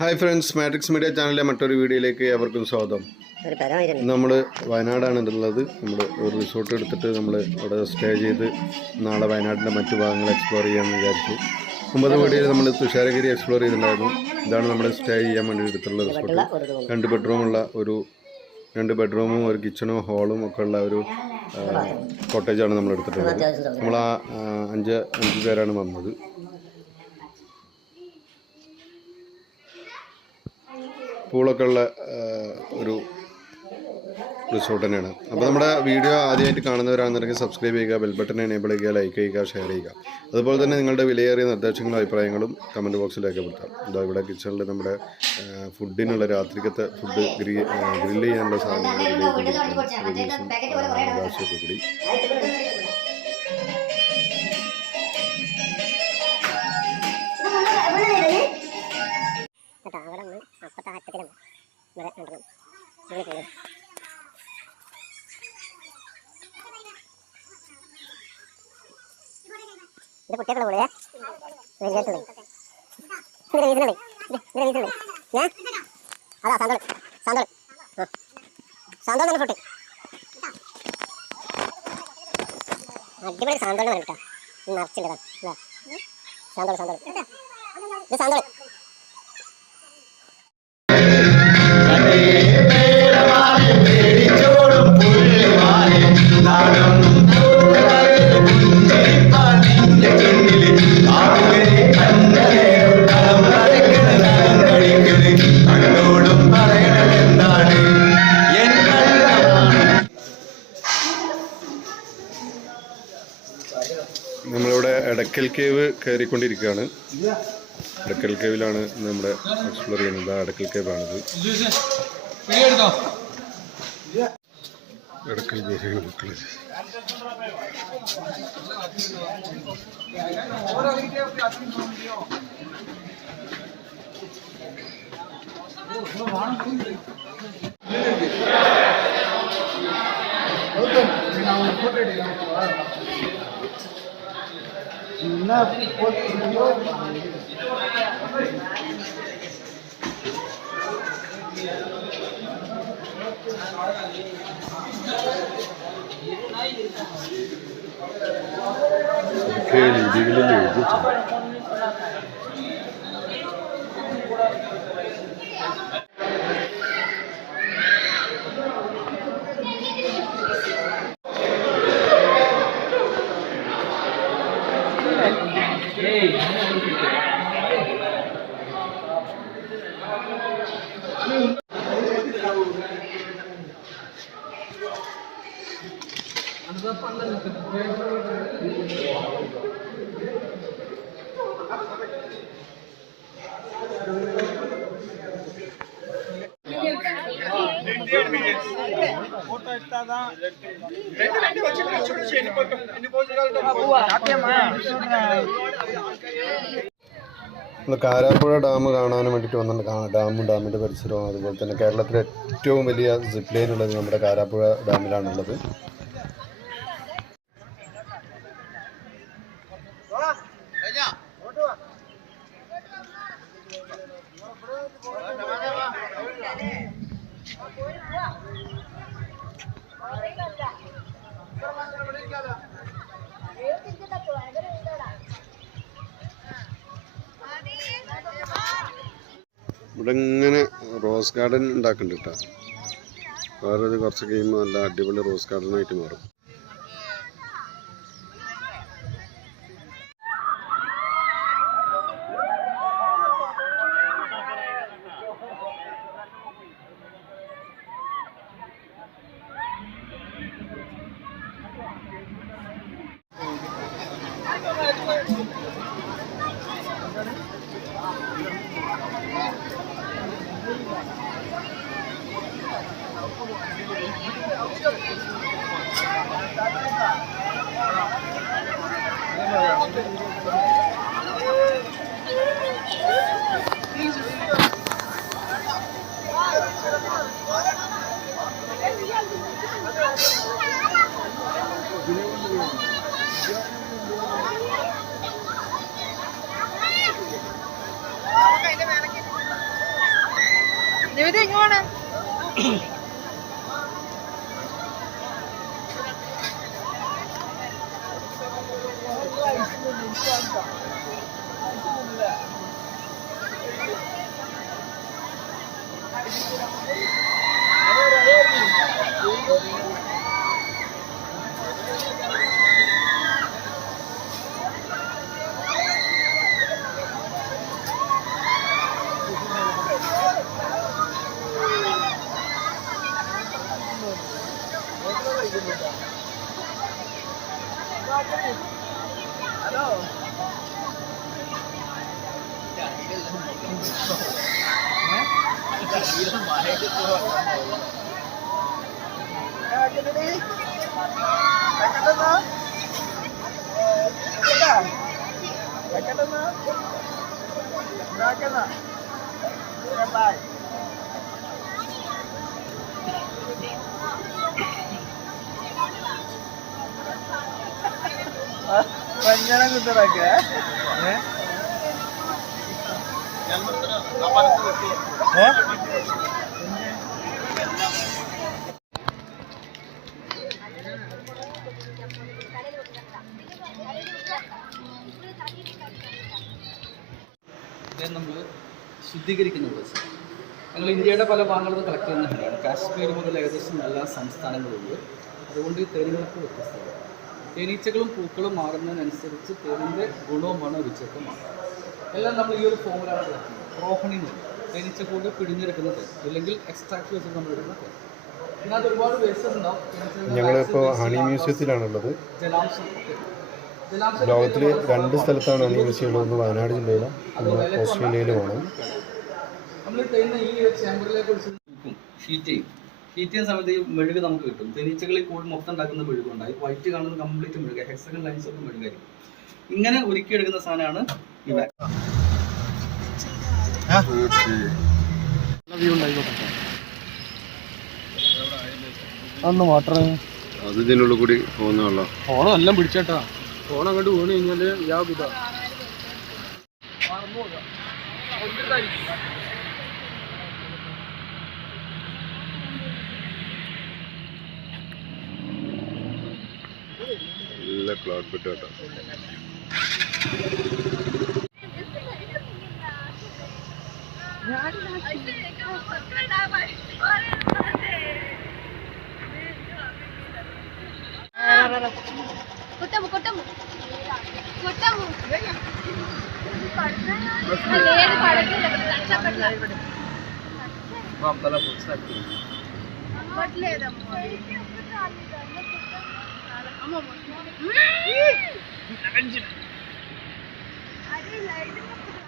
Hi friends, matrix media ചാനലിലെ മറ്റൊരു വീഡിയോയിലേക്ക് എവർക്കും സ്വാഗതം. നമ്മൾ വയനാടാണുള്ളത്. നമ്മൾ ഒരു റിസോർട്ട് എടുത്തിട്ട് നമ്മൾ അവിടെ സ്റ്റേ ചെയ്ത് നാളെ വയനാടിൻ്റെ മറ്റു ഭാഗങ്ങൾ എക്സ്പ്ലോർ ചെയ്യാമെന്ന് വിചാരിച്ചു. മുമ്പത്തെ വീഡിയോയിൽ നമ്മൾ തുഷാരഗിരി എക്സ്പ്ലോർ ചെയ്തിട്ടുണ്ടായിരുന്നു. ഇതാണ് നമ്മൾ സ്റ്റേ ചെയ്യാൻ വേണ്ടി എടുത്തിട്ടുള്ള റിസോർട്ട്. 2 ബെഡ്റൂമും ഒരു കിച്ചണും ഹോളും ഒക്കെ ഉള്ള ഒരു കോട്ടേജാണ് നമ്മൾ എടുത്തിട്ടുള്ളത്. നമ്മൾ അഞ്ച് പേരാണ് വന്നത്. പൂളൊക്കെ ഉള്ള ഒരു റിസോർട്ട് തന്നെയാണ്. അപ്പോൾ നമ്മുടെ വീഡിയോ ആദ്യമായിട്ട് കാണുന്നവരാണെന്നുണ്ടെങ്കിൽ സബ്സ്ക്രൈബ് ചെയ്യുക, ബെൽ ബട്ടൺ എനേബിൾ ചെയ്യുക, ലൈക്ക് ചെയ്യുക, ഷെയർ ചെയ്യുക. അതുപോലെ തന്നെ നിങ്ങളുടെ വിലയേറിയ നിർദ്ദേശങ്ങളും അഭിപ്രായങ്ങളും കമൻറ്റ് ബോക്സിൽ രേഖപ്പെടുത്താം. ഇതാ ഇവിടെ കിച്ചണിൽ നമ്മുടെ ഫുഡിനുള്ള രാത്രിക്കത്തെ ഫുഡ് ഗ്രില്ല് ചെയ്യാനുള്ള സാധനങ്ങൾ കൂടി ഇത് കുട്ടികളെ കൂടെ അതാ സാന്തോൾ ഫുട്ട് അടിപൊളി സാന്തോൾ കേട്ടോ. നിറച്ചില്ലതാ സാന്തോൾ ഇത് സാന്തോൾ. നമ്മളിവിടെ എടക്കൽ കേവ് കയറിക്കൊണ്ടിരിക്കുകയാണ്. എടക്കൽ കേവിലാണ് നമ്മുടെ എക്സ്പ്ലോർ ചെയ്യുന്നത്. എടക്കൽ കേവാണിത്. എടക്കൽ കേവ് കാരാപ്പുഴ ഡാം കാണാൻ വേണ്ടിയിട്ട് വന്നിട്ടുണ്ട്. ഡാമിൻ്റെ പരിസരവും അതുപോലെ തന്നെ കേരളത്തിലെ ഏറ്റവും വലിയ സിപ്പ് ലൈൻ ഉള്ളത് നമ്മുടെ കാരാപ്പുഴ ഡാമിലാണുള്ളത്. ഇവിടെ ഇങ്ങനെ റോസ് ഗാർഡൻ ഉണ്ടാക്കുന്നുണ്ട് കേട്ടോ. വേറൊരു കുറച്ച് കഴിയുമ്പോൾ നല്ല അടിപൊളി റോസ് ഗാർഡനായിട്ട് മാറും. നമ്മൾ ശുദ്ധീകരിക്കുന്ന ബസ് ഞങ്ങൾ ഇന്ത്യയുടെ പല ഭാഗങ്ങളും കളക്ട് ചെയ്യുന്നതാണ്. കാശ്മീർ മുതൽ ഏകദേശം എല്ലാ സംസ്ഥാനങ്ങളുണ്ട്. അതുകൊണ്ട് തേനുകൾക്ക് വ്യത്യസ്തമാണ്. തേനീച്ചകളും പൂക്കളും മാറുന്നതിനനുസരിച്ച് തേനിൻ്റെ ഗുണവും മണവും രുചിയൊക്കെ മാറും. എല്ലാം നമ്മൾ ഈ ഒരു ഫോമിലാണ് കളക്ട് പ്രോഹണി എന്ന് പറയും. തേനീച്ചക്കൂട് പിടിഞ്ഞെടുക്കുന്ന തേൻ അല്ലെങ്കിൽ എക്സ്ട്രാക്ട് വെച്ചിട്ട് നമ്മൾ എടുക്കുന്ന തേൻ. ഇതിനകത്ത് ഒരുപാട് വേസ്റ്റ് ഉണ്ടാവും. ഞങ്ങളിപ്പോൾ ഹണി മ്യൂസിയത്തിലാണുള്ളത്. ജലാംശം ലോകത്തിൽ 2 സ്ഥലത്താണ് ഹണി മ്യൂസിയം ഉള്ളത്. ഒന്ന് വയനാട് ജില്ലയിലും ഒന്ന് ഓസ്ട്രേലിയയിലുമാണ്. നമ്മൾ തേന ഈ ചേമ്പറിലേക്ക് ഹീറ്റ് ചെയ്യും. ഹീറ്റ് ചെയ്യുന്ന സമയത്ത് ഈ മെഴുക് നമുക്ക് കിട്ടും. തേനീച്ചകളിൽ കൂടി മൊത്തം ഉണ്ടാക്കുന്ന മെഴുകുണ്ടായി. വൈറ്റ് കാണുന്ന കംപ്ലീറ്റ് മെഴുക, ഹെക്സഗൺ ലൈൻസ് ഒക്കെ മെഴുകായിരിക്കും. ഇങ്ങനെ ഒരുക്കിയെടുക്കുന്ന സാധനമാണ് ഇവ. അന്ന് വാട്ടർ അത് ഇതിനുള്ളിൽ കൂടി പോകുന്നല്ലോ. ഫോണം എല്ലാം പിടിച്ചേട്ടാ. ഫോൺ അങ്ങോട്ട് വീണ് കഴിഞ്ഞാല് യാതൊരു നല്ല ക്ലൗഡ് ബിറ്റ് കേട്ടോ. కొట్టము కొట్టము కొట్టము లేదు పడట్లేదు పడట్లేదమ్మా